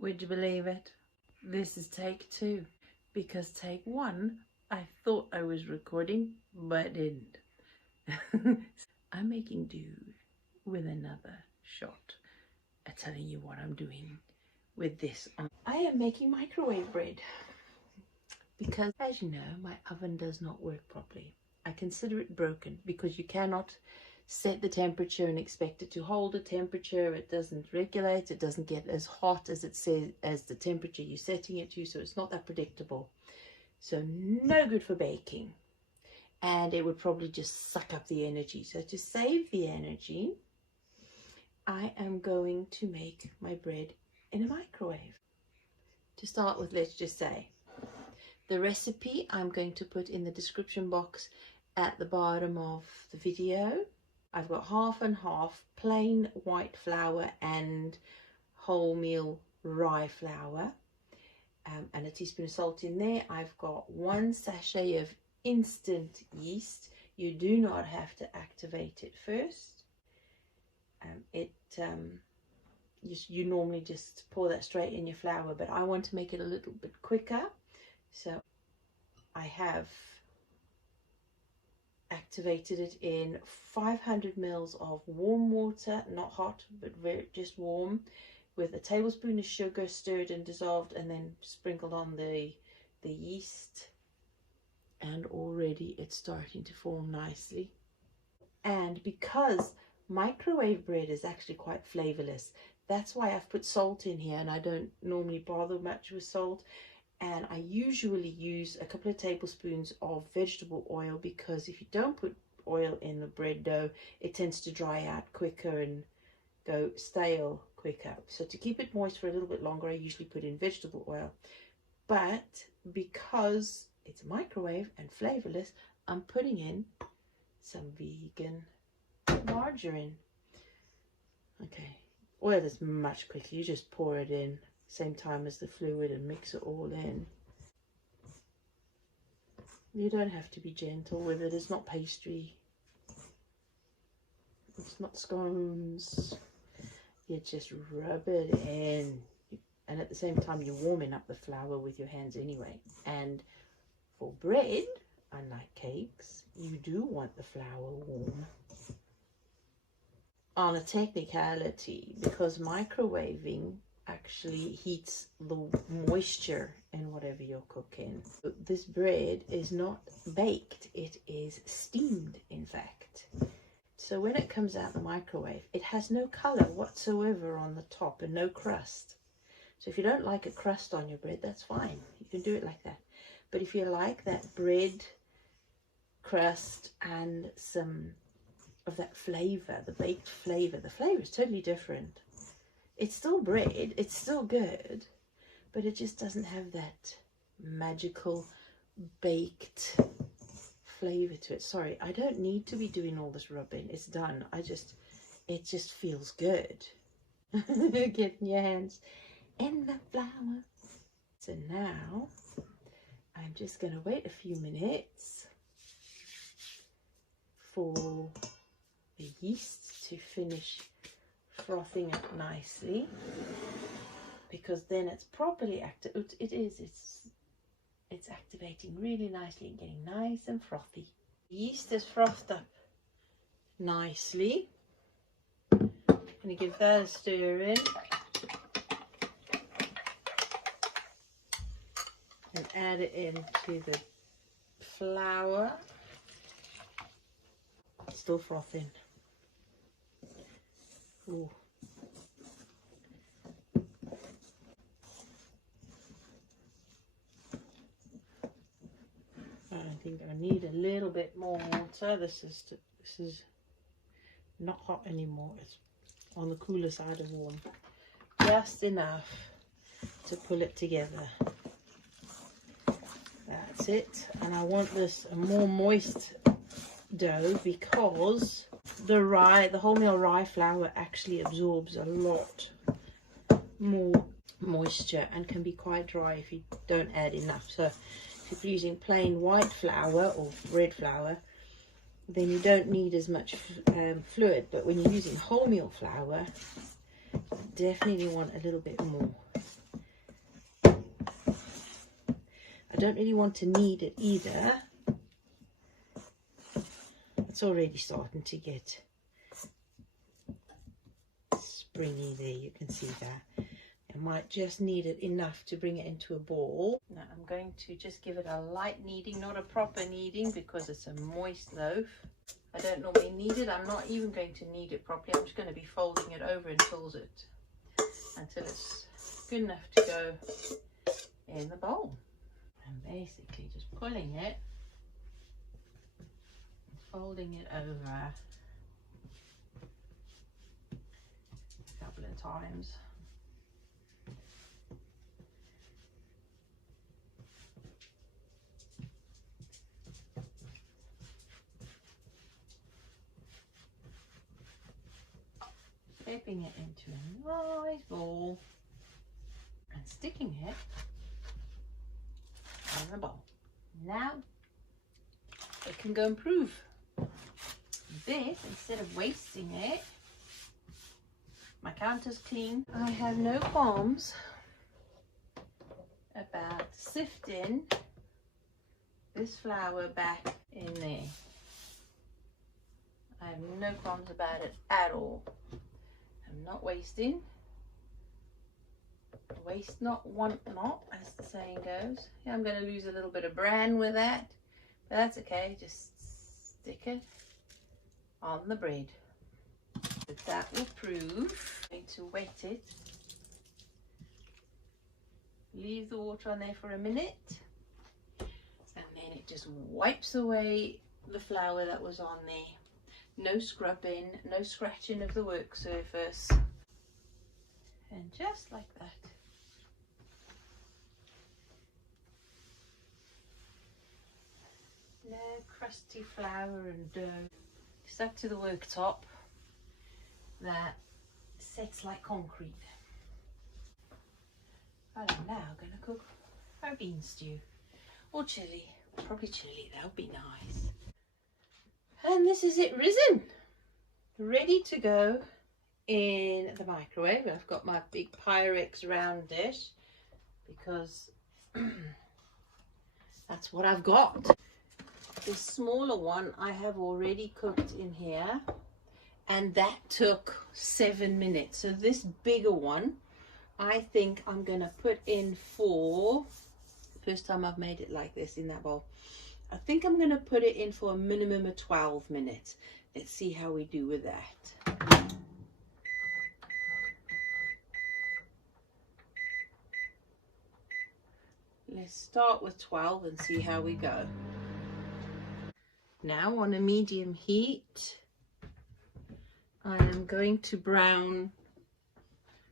Would you believe it? This is take 2, because take 1, I thought I was recording, but didn't. I'm making do with another shot at telling you what I'm doing with this. I am making microwave bread because, as you know, my oven does not work properly. I consider it broken because you cannot set the temperature and expect it to hold a temperature. It doesn't regulate, it doesn't get as hot as it says as the temperature you're setting it to, so it's not that predictable. So no good for baking, and it would probably just suck up the energy. So to save the energy, I am going to make my bread in a microwave. To start with, let's just say the recipe I'm going to put in the description box at the bottom of the video. I've got half and half plain white flour and wholemeal rye flour, and a teaspoon of salt in there. I've got 1 sachet of instant yeast. You do not have to activate it first. You normally just pour that straight in your flour, but I want to make it a little bit quicker, so I have activated it in 500 mils of warm water, not hot but just warm, with a tablespoon of sugar stirred and dissolved and then sprinkled on the yeast, and already it's starting to form nicely. And because microwave bread is actually quite flavorless, that's why I've put salt in here, and I don't normally bother much with salt. And I usually use a couple of tablespoons of vegetable oil, because if you don't put oil in the bread dough, it tends to dry out quicker and go stale quicker. So to keep it moist for a little bit longer, I usually put in vegetable oil. But because it's a microwave and flavorless, I'm putting in some vegan margarine. Okay, oil is much quicker. You just pour it in same time as the fluid and mix it all in. You don't have to be gentle with it. It's not pastry, it's not scones. You just rub it in, and at the same time you're warming up the flour with your hands anyway. And for bread, unlike cakes, you do want the flour warm. On a technicality, because microwaving actually heats the moisture in whatever you're cooking. This bread is not baked, it is steamed, in fact. So when it comes out the microwave, it has no color whatsoever on the top and no crust. So if you don't like a crust on your bread, that's fine, you can do it like that. But if you like that bread crust and some of that flavor, the baked flavor, the flavor is totally different. It's still bread, it's still good, but it just doesn't have that magical baked flavor to it. Sorry, I don't need to be doing all this rubbing. It's done. It just feels good. Getting your hands in the flour. So now I'm just going to wait a few minutes for the yeast to finish frothing up nicely, because then it's properly active. It's activating really nicely and getting nice and frothy. The yeast is frothed up nicely. I'm going to give that a stir in and add it into the flour. It's still frothing. Ooh. I think I need a little bit more water. This is not hot anymore. It's on the cooler side of warm. Just enough to pull it together. That's it. And I want this a more moist dough, because the wholemeal rye flour actually absorbs a lot more moisture and can be quite dry if you don't add enough. So if you're using plain white flour or red flour, then you don't need as much fluid. But when you're using wholemeal flour, you definitely want a little bit more. I don't really want to knead it either. It's already starting to get springy there, you can see that. I might just knead it enough to bring it into a ball. Now I'm going to just give it a light kneading, not a proper kneading, because it's a moist loaf. I don't normally knead it. I'm not even going to knead it properly. I'm just going to be folding it over until it's good enough to go in the bowl. And basically just pulling it, folding it over a couple of times. Shaping it into a nice ball and sticking it in the bowl. Now it can go and prove. This, instead of wasting it, my counter's clean. I have no qualms about sifting this flour back in there. I have no qualms about it at all. I'm not wasting. Waste not, want not, as the saying goes. Yeah, I'm going to lose a little bit of bran with that, but that's okay. Just stick it on the bread. But that will prove. I'm going to wet it. Leave the water on there for a minute, and then it just wipes away the flour that was on there. No scrubbing, no scratching of the work surface, and just like that. No crusty flour and dough stuck to the worktop that sets like concrete. And I'm now going to cook our bean stew, or chili, probably chili, that would be nice. And this is it risen, ready to go in the microwave. I've got my big Pyrex round dish because that's what I've got. This smaller one I have already cooked in here, and that took 7 minutes. So this bigger one, I think I'm gonna put in for, first time I've made it like this in that bowl, I think I'm gonna put it in for a minimum of 12 minutes. Let's see how we do with that. Let's start with 12 and see how we go. Now on a medium heat, I am going to brown,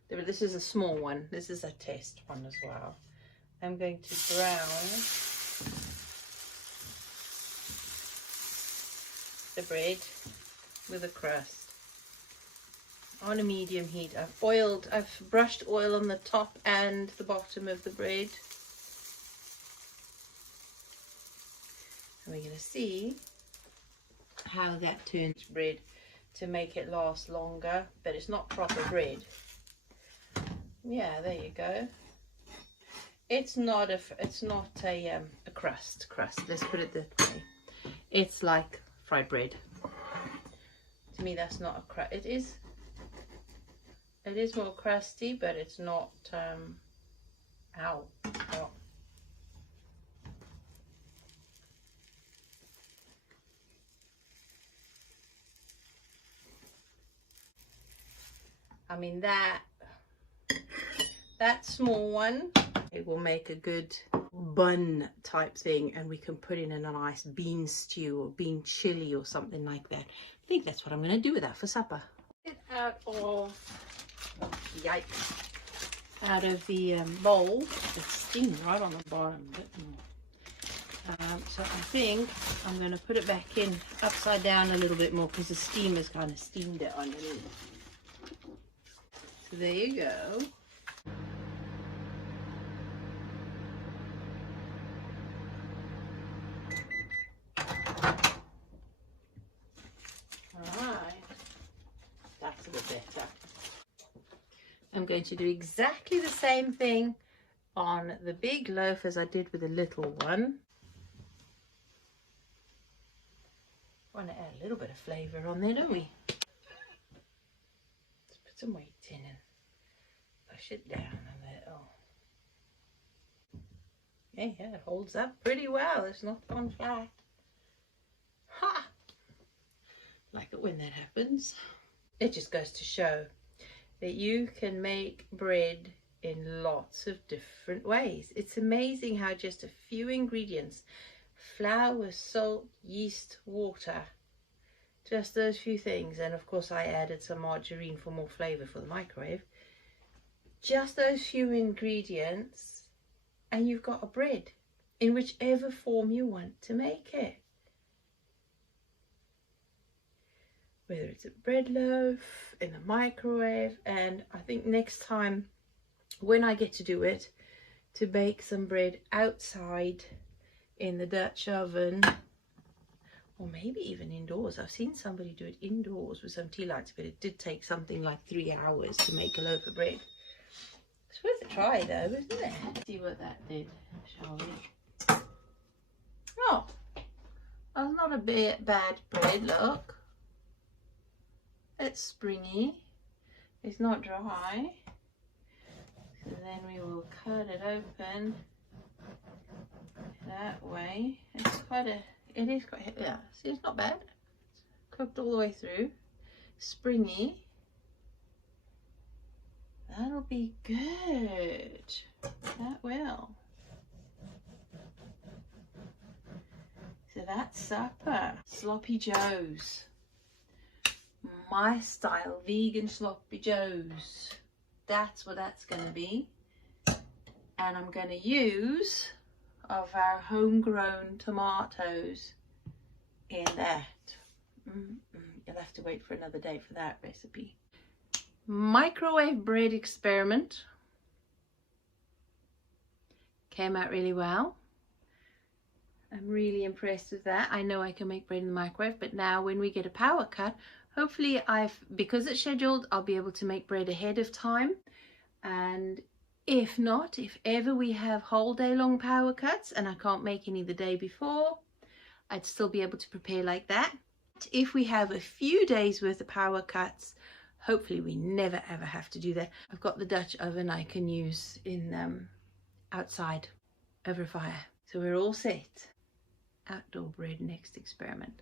this is a small one, this is a test one as well. I'm going to brown the bread with a crust on a medium heat. I've brushed oil on the top and the bottom of the bread. And we're going to see how that turns bread to make it last longer, but it's not proper bread. Yeah, there you go. It's not a crust. Let's put it this way. It's like fried bread. To me, that's not a crust. It is more crusty, but it's not. Ow. I mean, that small one, it will make a good bun type thing, and we can put in a nice bean stew or bean chili or something like that. I think that's what I'm going to do with that for supper. Get out of, yikes, out of the bowl. It's steamed right on the bottom. So I think I'm going to put it back in upside down a little bit more because the steam has kind of steamed it underneath. So there you go. Alright, that's a bit better. I'm going to do exactly the same thing on the big loaf as I did with the little one. Want to add a little bit of flavour on there, don't we? Let's put some weight in and push it down a little. Yeah, it holds up pretty well. It's not gone flat. Ha! Like it when that happens. It just goes to show that you can make bread in lots of different ways. It's amazing how just a few ingredients, flour, salt, yeast, water, just those few things, and of course I added some margarine for more flavor for the microwave, just those few ingredients and you've got a bread in whichever form you want to make it. Whether it's a bread loaf, in the microwave, and I think next time when I get to do it, to bake some bread outside in the Dutch oven, or maybe even indoors. I've seen somebody do it indoors with some tea lights, but it did take something like 3 hours to make a loaf of bread. It's worth a try though, isn't it? Let's see what that did, shall we? Oh, that's not a bad bread, look. It's springy, it's not dry. So then we will cut it open that way. It's quite a, it is quite, yeah, see, it's not bad. It's cooked all the way through, springy. That'll be good, that will. So that's supper, sloppy joes. My style, vegan sloppy joes. That's what that's going to be. And I'm going to use of our homegrown tomatoes in that. You'll have to wait for another day for that recipe. Microwave bread experiment. Came out really well. I'm really impressed with that. I know I can make bread in the microwave, but now when we get a power cut, hopefully because it's scheduled, I'll be able to make bread ahead of time. And if not, if ever we have whole day long power cuts and I can't make any the day before, I'd still be able to prepare like that. If we have a few days worth of power cuts, hopefully we never ever have to do that. I've got the Dutch oven I can use in outside over a fire. So we're all set. Outdoor bread next experiment.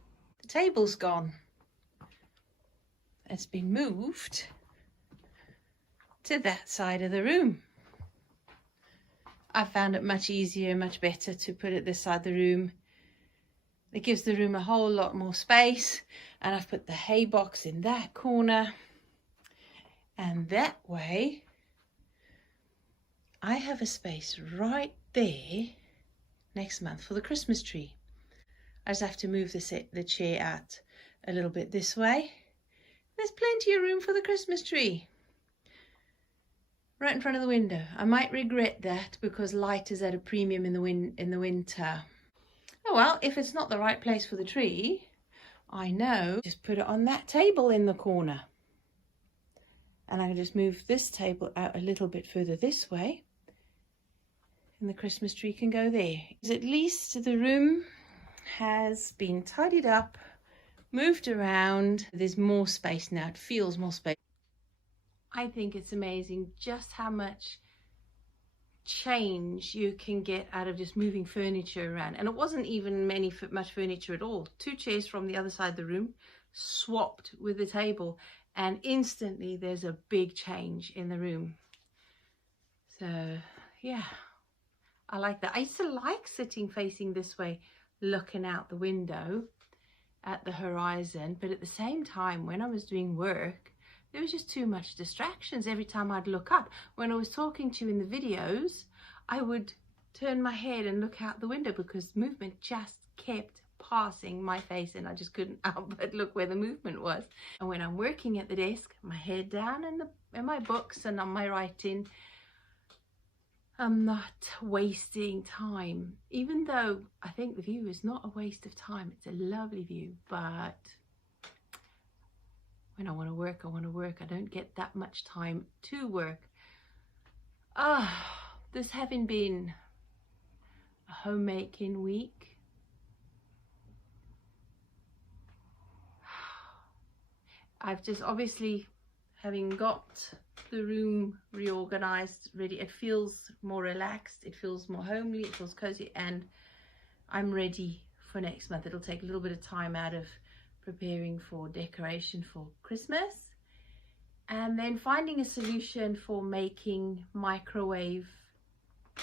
The table's gone. It's been moved to that side of the room. I found it much easier, much better to put it this side of the room. It gives the room a whole lot more space, and I've put the hay box in that corner, and that way I have a space right there next month for the Christmas tree. I just have to move the chair out a little bit this way. There's plenty of room for the Christmas tree right in front of the window. I might regret that because light is at a premium in the winter. Oh well, if it's not the right place for the tree, I know, just put it on that table in the corner. And I can just move this table out a little bit further this way, and the Christmas tree can go there. At least the room has been tidied up, moved around. There's more space now. It feels more space. I think it's amazing just how much change you can get out of just moving furniture around. And it wasn't even much furniture at all. 2 chairs from the other side of the room swapped with the table, and instantly there's a big change in the room. So yeah, I like that. I used to like sitting facing this way, looking out the window at the horizon, but at the same time when I was doing work, there was just too much distractions every time I'd look up. When I was talking to you in the videos, I would turn my head and look out the window because movement just kept passing my face and I just couldn't help but look where the movement was. And when I'm working at the desk, my head down in my books and on my writing, I'm not wasting time, even though I think the view is not a waste of time. It's a lovely view, but when I want to work, I want to work. I don't get that much time to work. This having been a homemaking week, I've just obviously, having got the room reorganized, ready, it feels more relaxed, it feels more homely, it feels cozy, and I'm ready for next month. It'll take a little bit of time out of preparing for decoration for Christmas, and then finding a solution for making microwave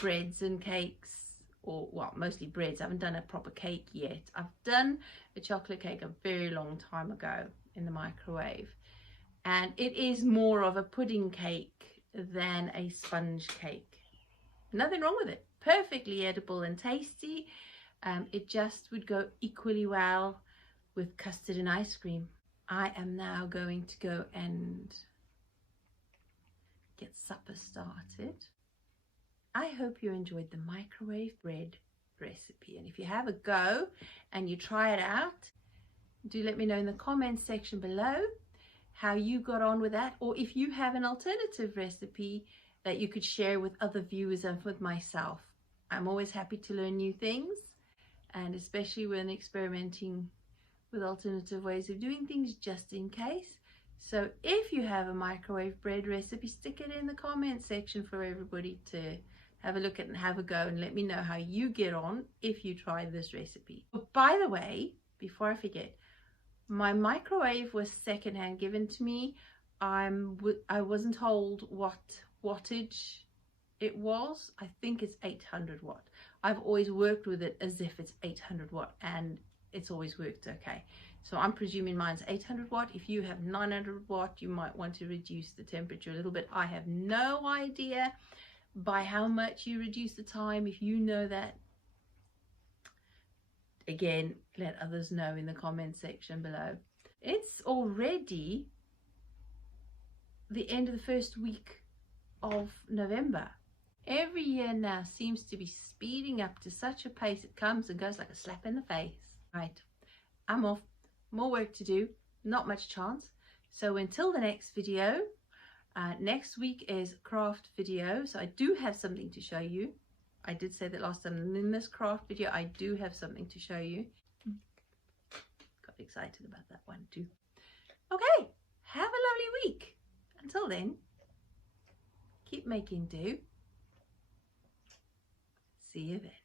breads and cakes, or well, mostly breads. I haven't done a proper cake yet. I've done a chocolate cake a very long time ago in the microwave, and it is more of a pudding cake than a sponge cake. Nothing wrong with it, perfectly edible and tasty. It just would go equally well with custard and ice cream. I am now going to go and get supper started. I hope you enjoyed the microwave bread recipe, and if you have a go and you try it out, do let me know in the comments section below how you got on with that, or if you have an alternative recipe that you could share with other viewers and with myself. I'm always happy to learn new things, and especially when experimenting with alternative ways of doing things, just in case. So if you have a microwave bread recipe, stick it in the comment section for everybody to have a look at and have a go, and let me know how you get on if you try this recipe. But by the way, before I forget, my microwave was secondhand given to me. I wasn't told what wattage it was. I think it's 800 watt. I've always worked with it as if it's 800 watt, and it's always worked okay. So I'm presuming mine's 800 watt. If you have 900 watt, you might want to reduce the temperature a little bit. I have no idea by how much you reduce the time. If you know that, again, let others know in the comment section below. It's already the end of the first week of November. Every year now seems to be speeding up to such a pace, it comes and goes like a slap in the face. Right, I'm off. More work to do, not much chance. So until the next video, next week is craft video, so I do have something to show you. I did say that last time, and in this craft video I do have something to show you. Got excited about that one too. Okay, have a lovely week. Until then, keep making do. See you then.